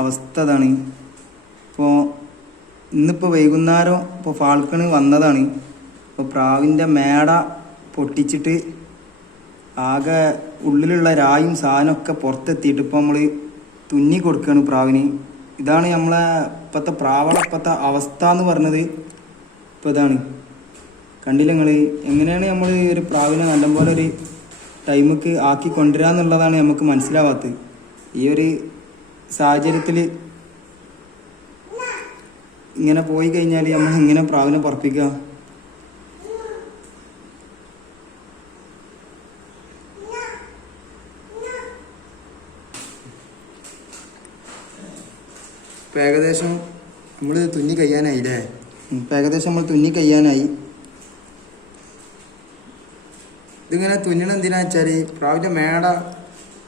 അവസ്ഥ അതാണ്. ഇപ്പോൾ ഇന്നിപ്പോൾ വൈകുന്നേരം ഇപ്പോൾ ഫാൾക്കണ് വന്നതാണ്. ഇപ്പോൾ പ്രാവിന്റെ മേട പൊട്ടിച്ചിട്ട് ആകെ ഉള്ളിലുള്ള രായും സാധനമൊക്കെ പുറത്തെത്തിയിട്ട് ഇപ്പോൾ നമ്മൾ തുന്നി കൊടുക്കുകയാണ് പ്രാവിന്. ഇതാണ് നമ്മളെ ഇപ്പോഴത്തെ പ്രാവളെ ഇപ്പോഴത്തെ അവസ്ഥ എന്ന് പറഞ്ഞത് ഇപ്പോൾ ഇതാണ്. കണ്ടില്ല നിങ്ങൾ എങ്ങനെയാണ് നമ്മൾ ഒരു പ്രാവിനെ നല്ലപോലെ ഒരു ടൈമൊക്കെ ആക്കി കൊണ്ടുവരിക എന്നുള്ളതാണ് നമുക്ക് മനസ്സിലാവാത്തത്. ഈ ഒരു സാഹചര്യത്തിൽ ഇങ്ങനെ പോയി കഴിഞ്ഞാൽ നമ്മൾ എങ്ങനെ പ്രാവിനെ പറപ്പിക്കുക? ഇപ്പം ഏകദേശം നമ്മൾ തുന്നി കഴിയാനായില്ലേ? ഇപ്പം ഏകദേശം നമ്മൾ തുന്നി കഴിയാനായി. ഇതിങ്ങനെ തുന്നണം എന്തിനാ വെച്ചാൽ പ്രാവിന്റെ മേട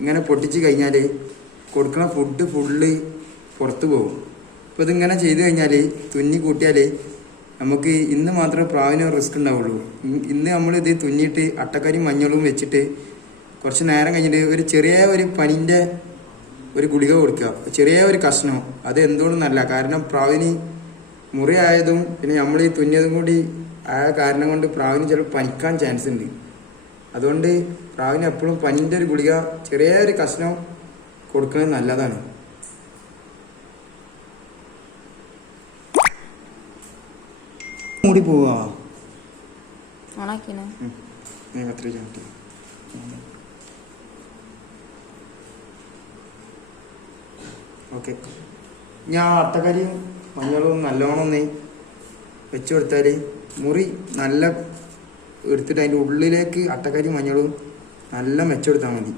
ഇങ്ങനെ പൊട്ടിച്ച് കഴിഞ്ഞാൽ കൊടുക്കണ ഫുഡ് ഫുള്ള് പുറത്തു പോകും. അപ്പോൾ ഇതിങ്ങനെ ചെയ്തു കഴിഞ്ഞാൽ തുന്നി കൂട്ടിയാൽ നമുക്ക് ഇന്ന് മാത്രമേ പ്രാവിന് റിസ്ക് ഉണ്ടാവുള്ളൂ. ഇന്ന് നമ്മൾ ഇത് തുന്നിയിട്ട് അട്ടക്കരി മഞ്ഞളും വെച്ചിട്ട് കുറച്ച് നേരം കഴിഞ്ഞിട്ട് ഒരു ചെറിയ ഒരു പനിന്റെ ഒരു ഗുളിക കൊടുക്കുക. ചെറിയ ഒരു കഷ്ണം. അത് എന്തുകൊണ്ടും നല്ല കാരണം പ്രാവിന് മുറിയായതും പിന്നെ നമ്മൾ ഈ തുന്നിയതും കൂടി ആയ കാരണം കൊണ്ട് പ്രാവിന് ചിലപ്പോൾ പനിക്കാൻ ചാൻസ് ഉണ്ട്. അതുകൊണ്ട് പ്രാവിന് എപ്പോഴും പനിന്റെ ഒരു ഗുളിക ചെറിയ ഒരു കഷ്ണം കൊടുക്കുന്നത് നല്ലതാണ്. മൂടി പോവാ ഓക്കെ. ഞാൻ അട്ടക്കരിയും മഞ്ഞളും നല്ലോണം വെച്ചു വെച്ച് കൊടുത്താൽ മുറി നല്ല എടുത്തിട്ട് അതിന്റെ ഉള്ളിലേക്ക് അട്ടക്കാരി മഞ്ഞളും നല്ല മെച്ചെടുത്താൽ മതി.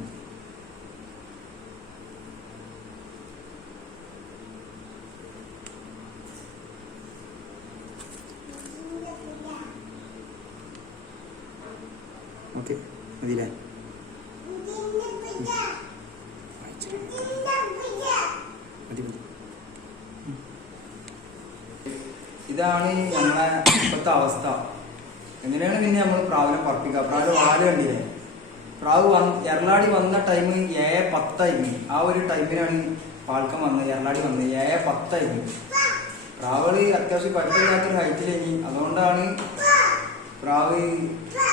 ഓക്കെ മതിയില്ലേ? മതി മതി. ഇതാണ് നമ്മളെ ഇപ്പോഴത്തെ അവസ്ഥ. എങ്ങനെയാണ് പിന്നെ നമ്മൾ പ്രാവിനെ പറപ്പിക്കുക? പ്രാവിന്റെ വാൽ കണ്ടില്ലേ? പ്രാവ് വന്ന് എറളാടി വന്ന ടൈം ഏഴ് പത്തായിരുന്നു. ആ ഒരു ടൈമിലാണ് പാൽക്കം വന്നത്. എറളാടി വന്നത് ഏഴ് പത്തായിരുന്നു. പ്രാവുകൾ അത്യാവശ്യം പറ്റില്ലാത്തൊരു ഹൈറ്റിലേക്ക് അതുകൊണ്ടാണ് പ്രാവ്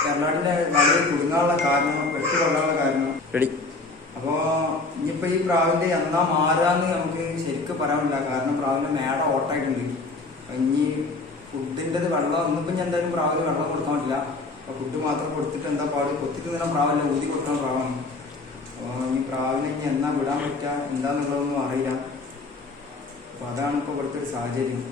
എറളാടിന്റെ വലയിൽ കുടുങ്ങാനുള്ള കാരണം വെട്ടി കൊള്ളാനുള്ള റെഡി. അപ്പോ ഇനിയിപ്പോ ഈ പ്രാവിന്റെ എന്നാ മാറാന്ന് നമുക്ക് ശരിക്കും പറയാനില്ല. കാരണം പ്രാവിന്റെ മേട ഓട്ടായിട്ടുണ്ട്. ഇനി ഫുഡിന്റെത് വെള്ളം ഒന്നിപ്പം ഞാൻ എന്തായാലും പ്രാവിന് വെള്ളം കൊടുക്കാൻ പറ്റില്ല. അപ്പൊ ഫുഡ് മാത്രം കൊടുത്തിട്ട് എന്താ പാട്? കൊത്തിട്ട് നിന്ന പ്രാവല്ല ഊതി കൊടുക്കുന്ന പ്രാവാണ്. അപ്പൊ ഈ പ്രാവിനെ ഇനി എന്നാ വിടാൻ പറ്റുക എന്താന്നുള്ളതൊന്നും അറിയില്ല. അപ്പൊ അതാണ് ഇപ്പൊ ഇവിടുത്തെ ഒരു സാഹചര്യം.